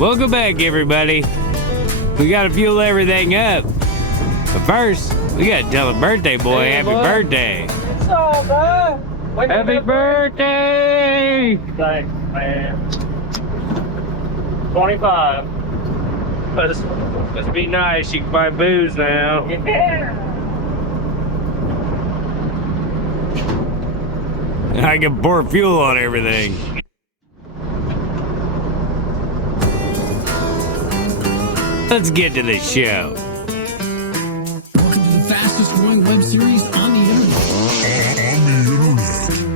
Welcome back, everybody. We gotta fuel everything up. But first, we gotta tell the birthday boy happy birthday. What's up, man? Happy birthday! Thanks, man. 25. Let's be nice. You can buy booze now. Yeah. I can pour fuel on everything. Let's get to the show. Welcome to the fastest growing web series on the internet.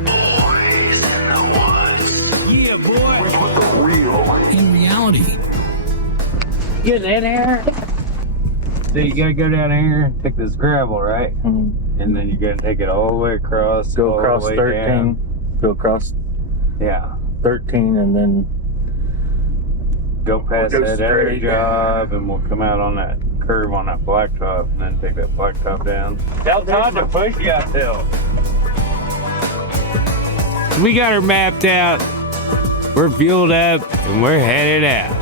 Boys in the woods. Yeah, boy. In reality. Getting in here? So you gotta go down here and take this gravel, right? And then you're gonna take it all the way across. Go all across the way 13. down. Go across Yeah. 13 and then Go past Go that other straight job, and we'll come out on that curve on that blacktop, and then take that blacktop down. Tell Todd to push you uphill. We got her mapped out. We're fueled up, and we're headed out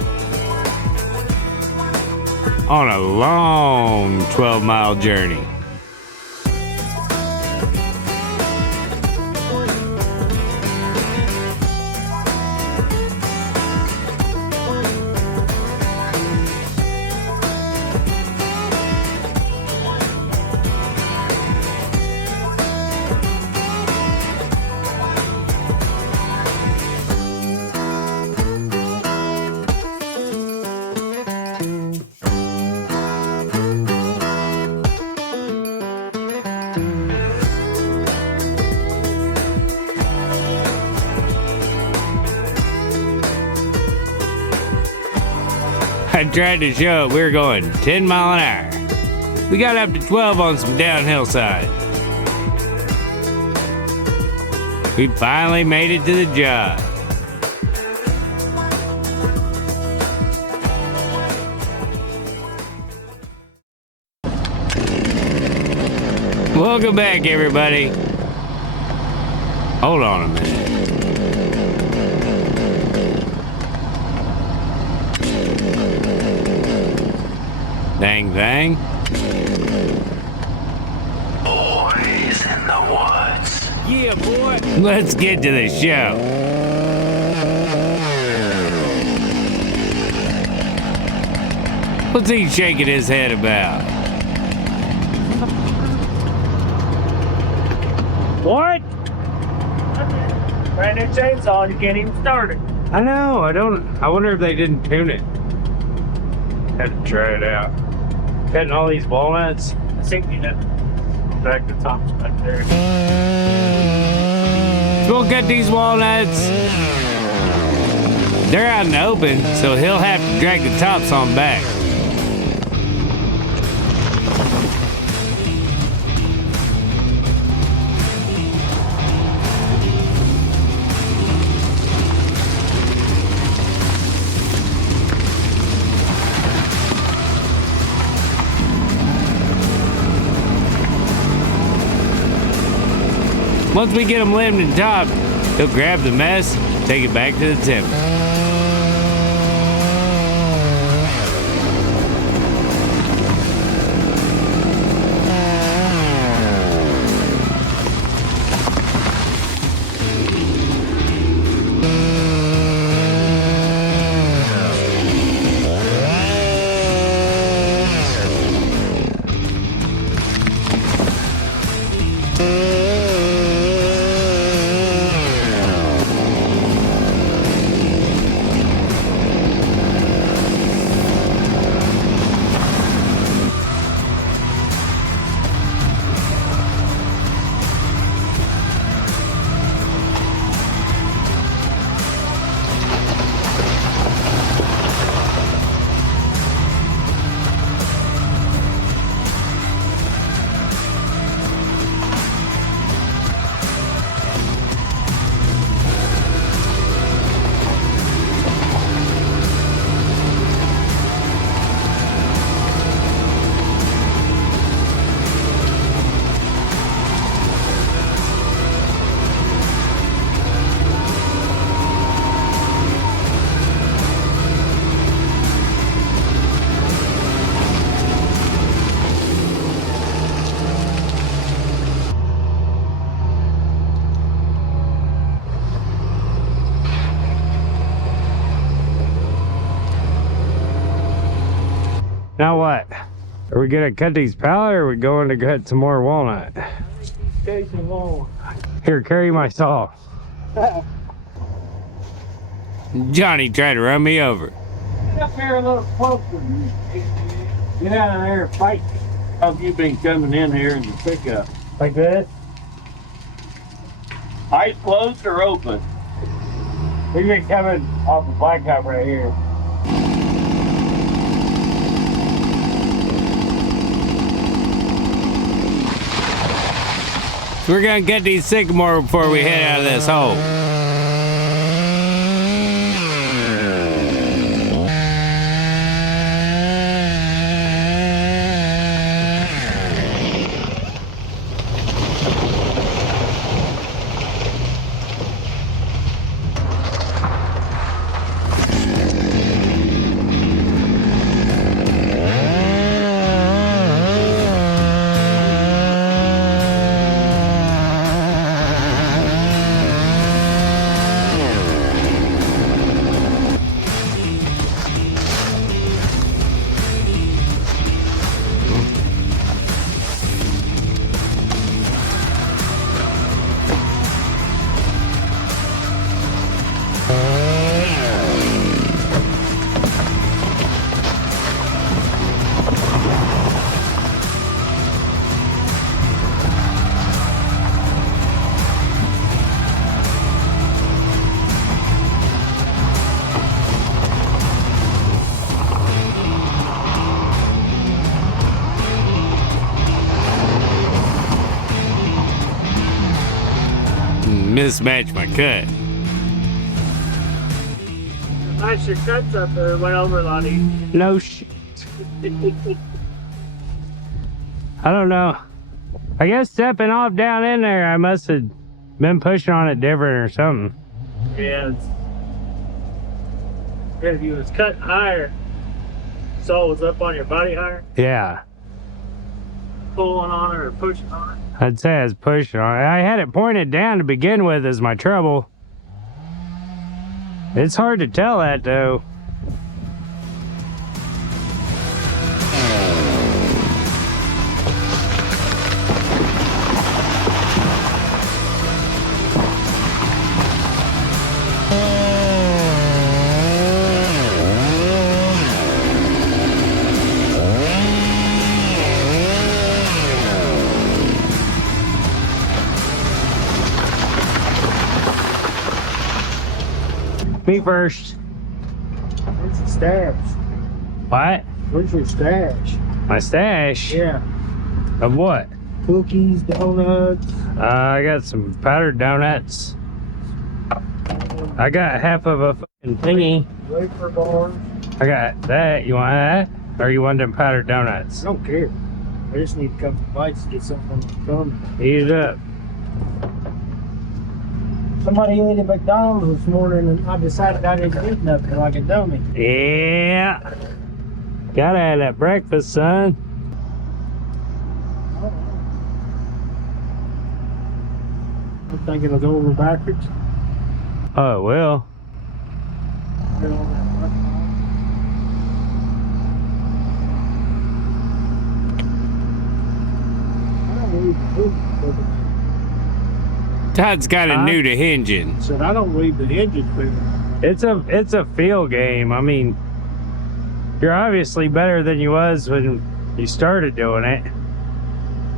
on a long 12-mile journey. I tried to show it. We were going 10 mile an hour. We got up to 12 on some downhill side. We finally made it to the job. Welcome back, everybody. Hold on a minute. Dang thing. Boys in the woods. Yeah, boy. Let's get to the show. What's he shaking his head about? What? Brand new chainsaw, you can't even start it. I know, I wonder if they didn't tune it. Had to try it out. Cutting all these walnuts. I think you know. Back the tops back there. We'll cut these walnuts. They're out in the open, so he'll have to drag the tops on back. Once we get them limbed and topped, he'll grab the mess, take it back to the timber. Now what? Are we gonna cut these pallet or are we going to cut some more walnut? Chasing along. Here, carry my saw. Johnny tried to run me over. Get up here a little closer. Get out of there and fight. How have you been coming in here in the pickup? Like this? Eyes closed or open? We've been coming off the blacktop right here. We're gonna get these sycamore before we head out of this hole. Mismatch my cut. Nice your cuts up there. Went over a lot easier. No shit. I don't know. I guess stepping off down in there, I must have been pushing on it different or something. Yeah. If you was cut higher, so it was up on your body higher, Yeah. pulling on it or pushing on it. I'd say I was pushing on it. I had it pointed down to begin with as my trouble. It's hard to tell that though. Me first. Where's your stash? What? Where's your stash? My stash? Yeah. Of what? Cookies, donuts. I got some powdered donuts. I got half of a fucking thingy. Wafer bars. I got that. You want that? Or you want them powdered donuts? I don't care. I just need a couple bites to get something on the tongue. Eat it up. Somebody ate at McDonald's this morning and I decided I didn't eat nothing like a dummy. Yeah. Gotta have that breakfast, son. I'm thinking it'll go over backwards. Oh, it will. Todd's kind of new to hinging. Said I don't leave the engine clear. It's a feel game. I mean, you're obviously better than you was when you started doing it.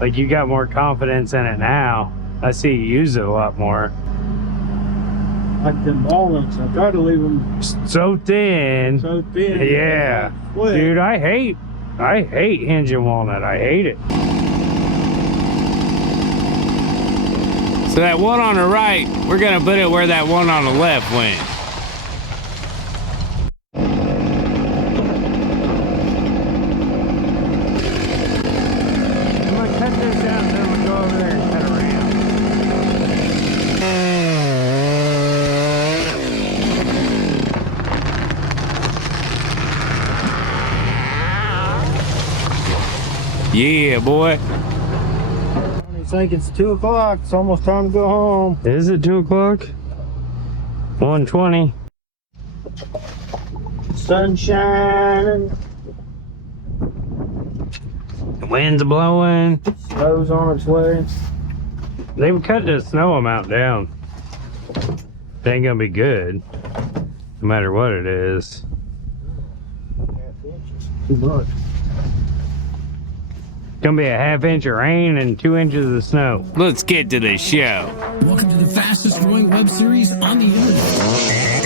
Like you got more confidence in it now. I see you use it a lot more. Like them walnuts, I try to leave them So thin. so thin. Yeah. Dude, I hate hinging walnut. I hate it. So that one on the right, we're gonna put it where that one on the left went. I'm gonna cut this out and then we'll go over there and cut around. Yeah, boy. I think it's 2 o'clock. It's almost time to go home. Is it 2 o'clock? 1:20. Sun shining. The wind's blowing. Snow's on its way. They've cut the snow amount down. It ain't gonna be good, no matter what it is. Too much. Gonna be a half-inch of rain and 2 inches of snow. Let's get to the show. Welcome to the fastest growing web series on the internet.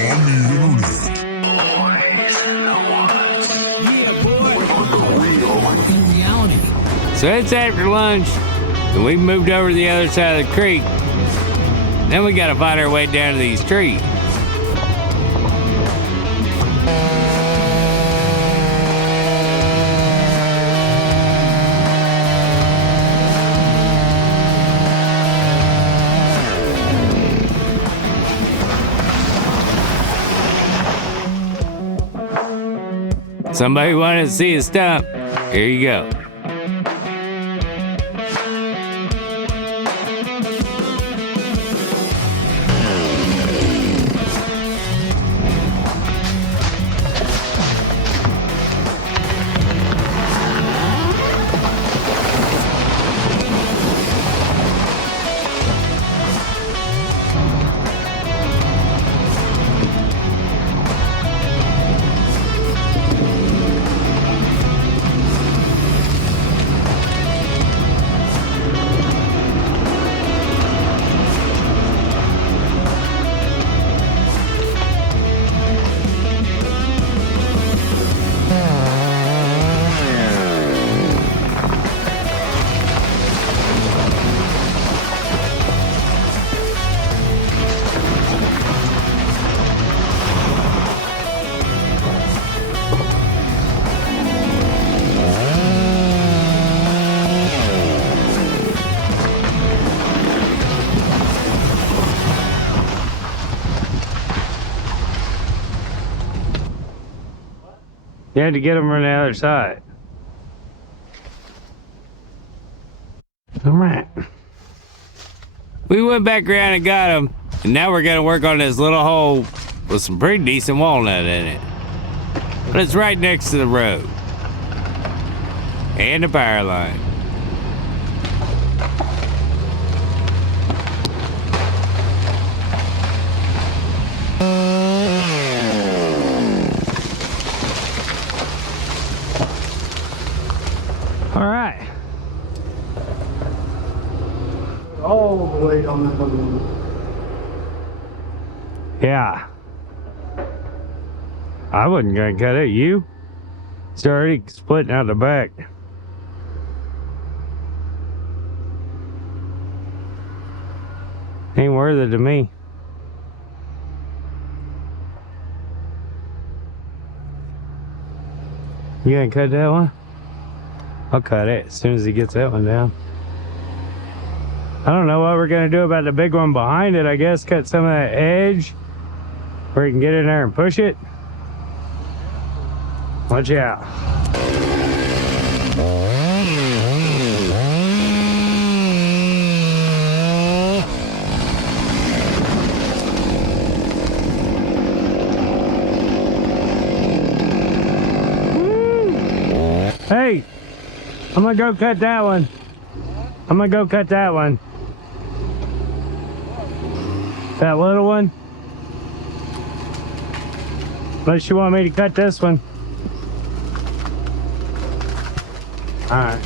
Boys in the woods. Yeah, boy. In reality. So it's after lunch, and we've moved over to the other side of the creek. Then we gotta find our way down to these trees. Somebody wanted to see a stump. Here you go. You had to get them from the other side. All right. We went back around and got them, and now we're gonna work on this little hole with some pretty decent walnut in it. But it's right next to the road and the power line. All right. All the way on that one. Yeah. I wasn't gonna cut it. You? It's already splitting out the back. Ain't worth it to me. You gonna cut that one? I'll cut it as soon as he gets that one down. I don't know what we're gonna do about the big one behind it. I guess cut some of that edge where you can get in there and push it. Watch out. Hey, I'm gonna go cut that one. I'm gonna go cut that one. That little one. Unless you want me to cut this one. Alright.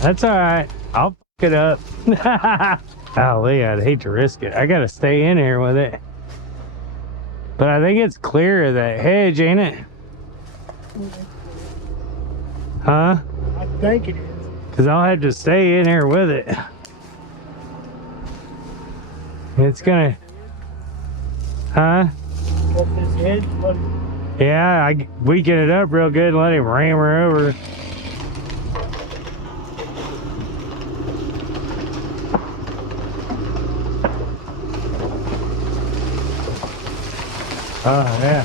That's alright. I'll fuck it up. Golly, I'd hate to risk it. I gotta stay in here with it. But I think it's clear of that hedge, ain't it? Huh? I think it is. Because I'll have to stay in here with it. It's gonna... Huh? Cut this edge. Yeah, I weaken it up real good and let him ram her over. Oh, yeah.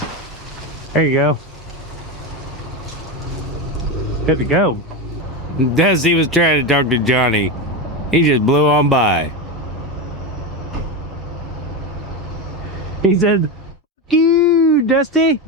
There you go. Good to go. Dusty was trying to talk to Johnny. He just blew on by. He said, "F you, Dusty."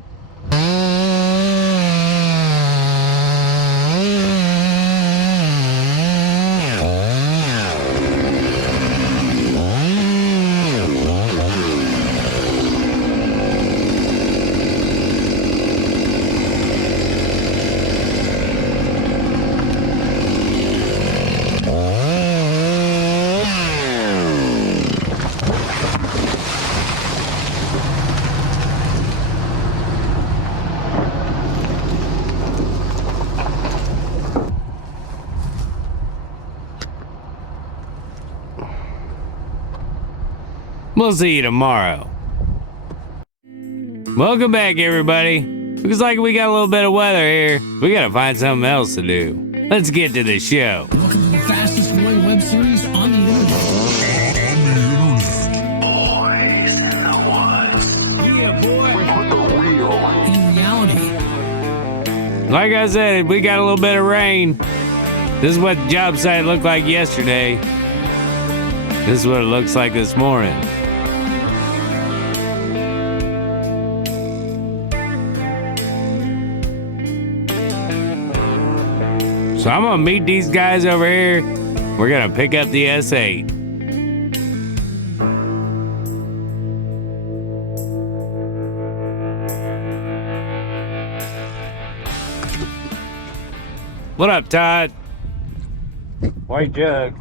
We'll see you tomorrow. Welcome back, everybody. Looks like we got a little bit of weather here. We gotta find something else to do. Let's get to the show. Welcome to the fastest growing web series on the internet. Boys in the woods. Yeah, boy. With the real. In reality, Like I said, we got a little bit of rain. This is what the job site looked like yesterday. This is what it looks like this morning. So I'm gonna meet these guys over here. We're gonna pick up the S8. What up, Todd? White jug.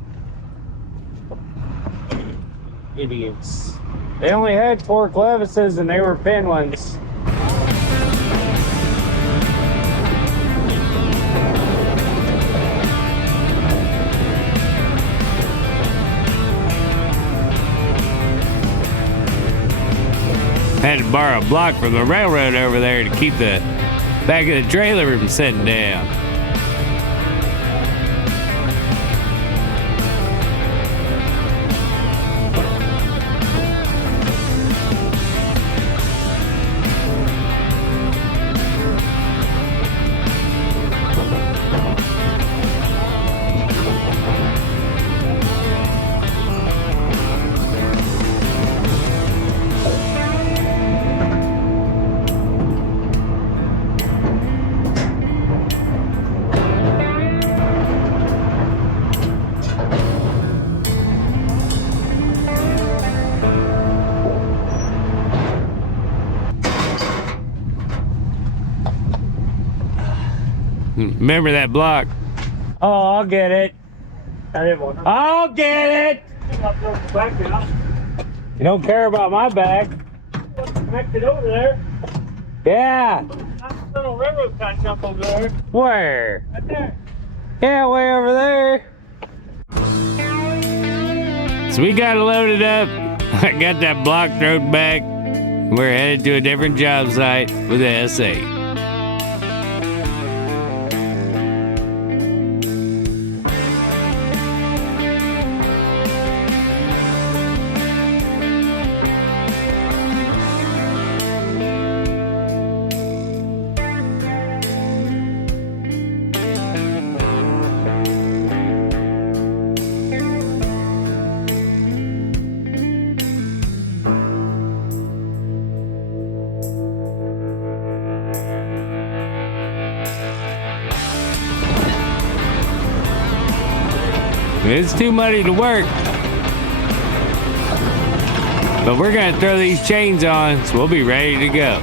Idiots. They only had 4 clevises and they were pin ones. Had to borrow a block from the railroad over there to keep the back of the trailer from sitting down. Remember that block? Oh, I'll get it. I didn't want to. I'll get it. You don't care about my back. Connected over there. Yeah. Nice little railroad kind of jump over there. Where? Right there. Yeah, way over there. So we got it loaded up. I got that block thrown back. We're headed to a different job site with the S8. It's too muddy to work. But we're gonna throw these chains on, so we'll be ready to go.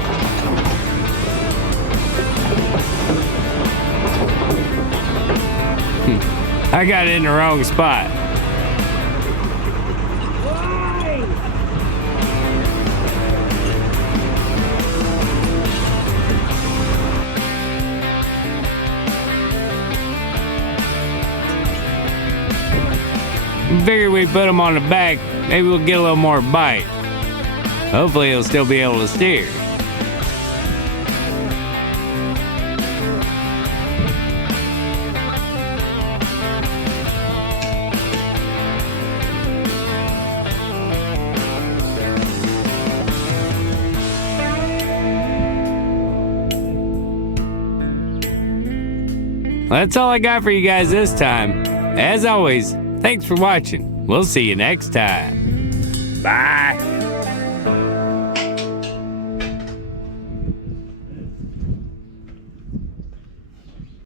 I got it in the wrong spot. Figured we put him on the back, maybe we'll get a little more bite. Hopefully he'll still be able to steer. That's all I got for you guys this time. As always, thanks for watching. We'll see you next time. Bye.